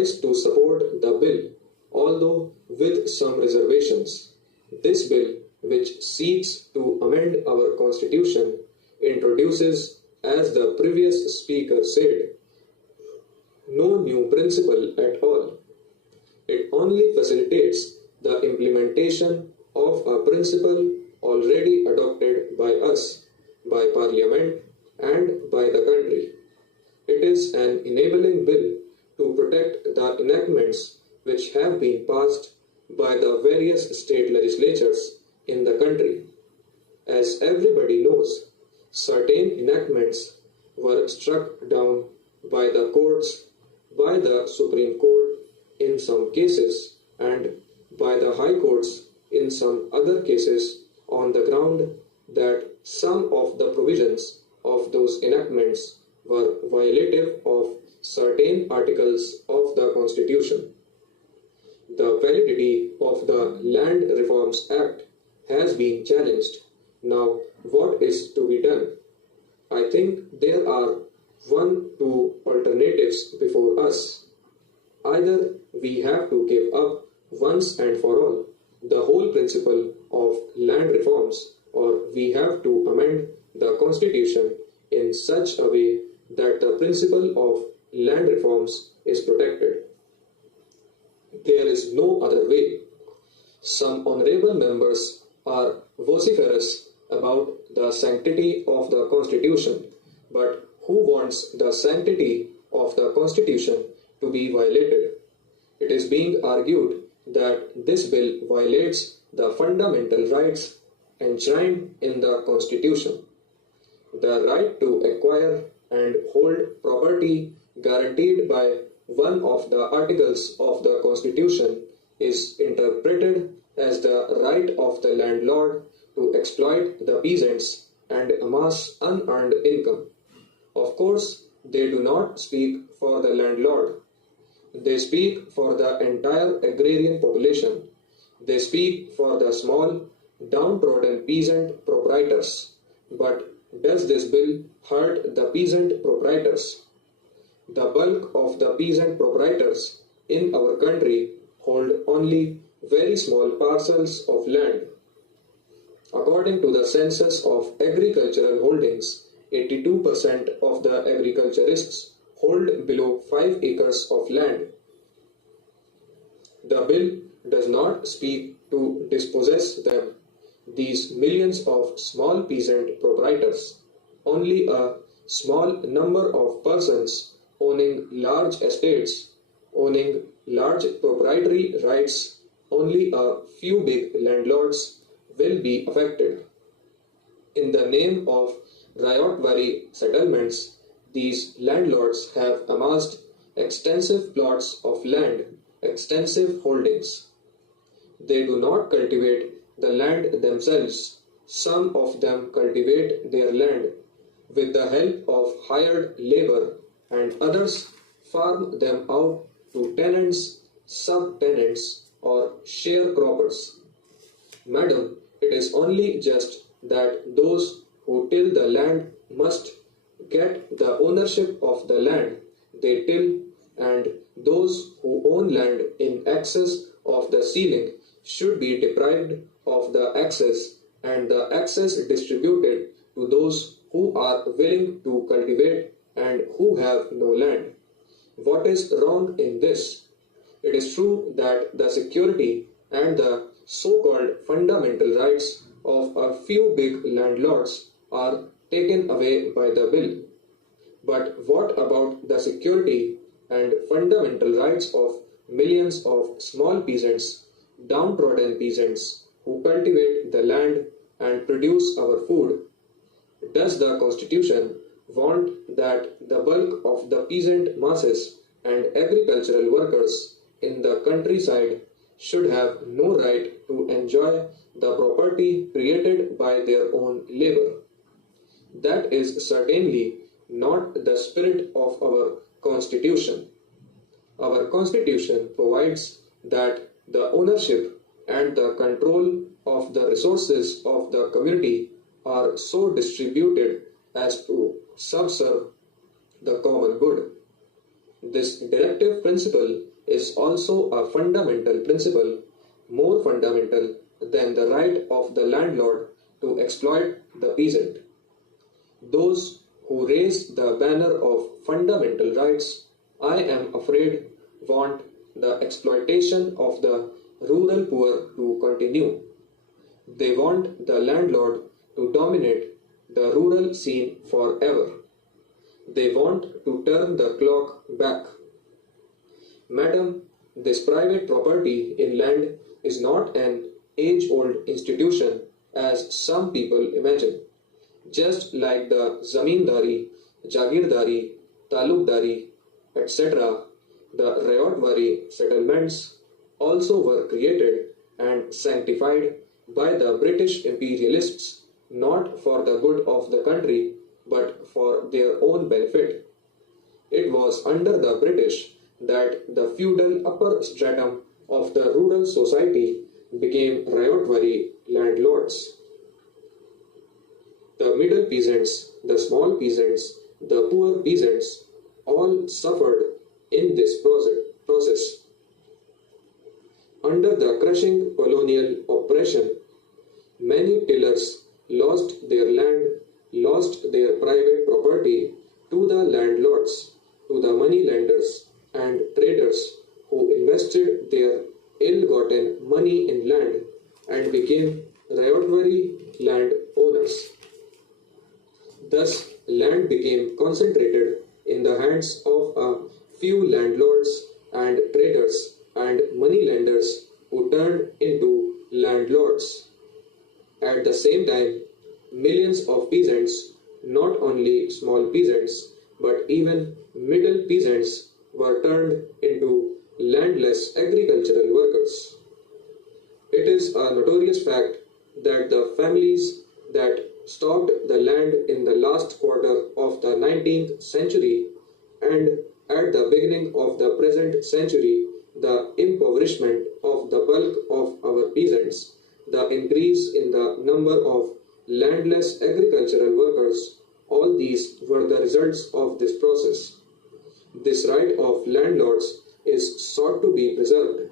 rise to support the bill, although with some reservations. This bill, which seeks to amend our constitution, introduces, as the previous speaker said, no new principle at all. It only facilitates the implementation of a principle already adopted by us, by Parliament, and by the country. It is an enabling bill to protect the enactments which have been passed by the various state legislatures in the country. As everybody knows, certain enactments were struck down by the courts, by the Supreme Court in some cases, and by the High Courts in some other cases on the ground that some of the provisions of those enactments were violative of certain articles of the Constitution. The validity of the Land Reforms Act has been challenged. Now, what is to be done? I think there are two alternatives before us. Either we have to give up once and for all the whole principle of land reforms, or we have to amend the Constitution in such a way that the principle of land reforms is protected. There is no other way. Some honorable members are vociferous about the sanctity of the Constitution, but who wants the sanctity of the Constitution to be violated? It is being argued that this bill violates the fundamental rights enshrined in the Constitution. The right to acquire and hold property guaranteed by one of the articles of the Constitution is interpreted as the right of the landlord to exploit the peasants and amass unearned income. Of course, they do not speak for the landlord. They speak for the entire agrarian population. They speak for the small, downtrodden peasant proprietors. But does this bill hurt the peasant proprietors? The bulk of the peasant proprietors in our country hold only very small parcels of land. According to the census of agricultural holdings, 82% of the agriculturists hold below 5 acres of land. The bill does not speak to dispossess them, these millions of small peasant proprietors. Only a small number of persons owning large estates, owning large proprietary rights, only a few big landlords will be affected. In the name of Ryotwari settlements, these landlords have amassed extensive plots of land, extensive holdings. They do not cultivate the land themselves. Some of them cultivate their land with the help of hired labor, and others farm them out to tenants, subtenants, or sharecroppers. Madam, it is only just that those who till the land must get the ownership of the land they till, and those who own land in excess of the ceiling should be deprived of the excess, and the excess distributed to those who are willing to cultivate and who have no land. What is wrong in this? It is true that the security and the so-called fundamental rights of a few big landlords are taken away by the bill. But what about the security and fundamental rights of millions of small peasants, downtrodden peasants, who cultivate the land and produce our food? Does the Constitution want that the bulk of the peasant masses and agricultural workers in the countryside should have no right to enjoy the property created by their own labor? That is certainly not the spirit of our Constitution. Our Constitution provides that the ownership and the control of the resources of the community are so distributed as to subserve the common good. This directive principle is also a fundamental principle, more fundamental than the right of the landlord to exploit the peasant. Those who raise the banner of fundamental rights, I am afraid, want the exploitation of the rural poor to continue. They want the landlord to dominate the rural scene forever. They want to turn the clock back. Madam, this private property in land is not an age-old institution as some people imagine. Just like the zamindari, jagirdari, talukdari, etc., the Rayotwari settlements also were created and sanctified by the British imperialists not for the good of the country but for their own benefit. It was under the British that the feudal upper stratum of the rural society became Rayotwari landlords. The middle peasants, the small peasants, the poor peasants all suffered in this process. Under the crushing colonial oppression, many tillers lost their land, lost their private property to the landlords, to the money lenders and traders who invested their ill-gotten money in land and became Rayotwari land owners. Thus, land became concentrated in the hands of a few landlords and traders and money lenders who turned into landlords. At the same time, millions of peasants, not only small peasants, but even middle peasants, were turned into landless agricultural workers. It is a notorious fact that the families that stocked the land in the last quarter of the 19th century and at the beginning of the present century, the impoverishment of the bulk of our peasants, the increase in the number of landless agricultural workers, all these were the results of this process. This right of landlords is sought to be preserved.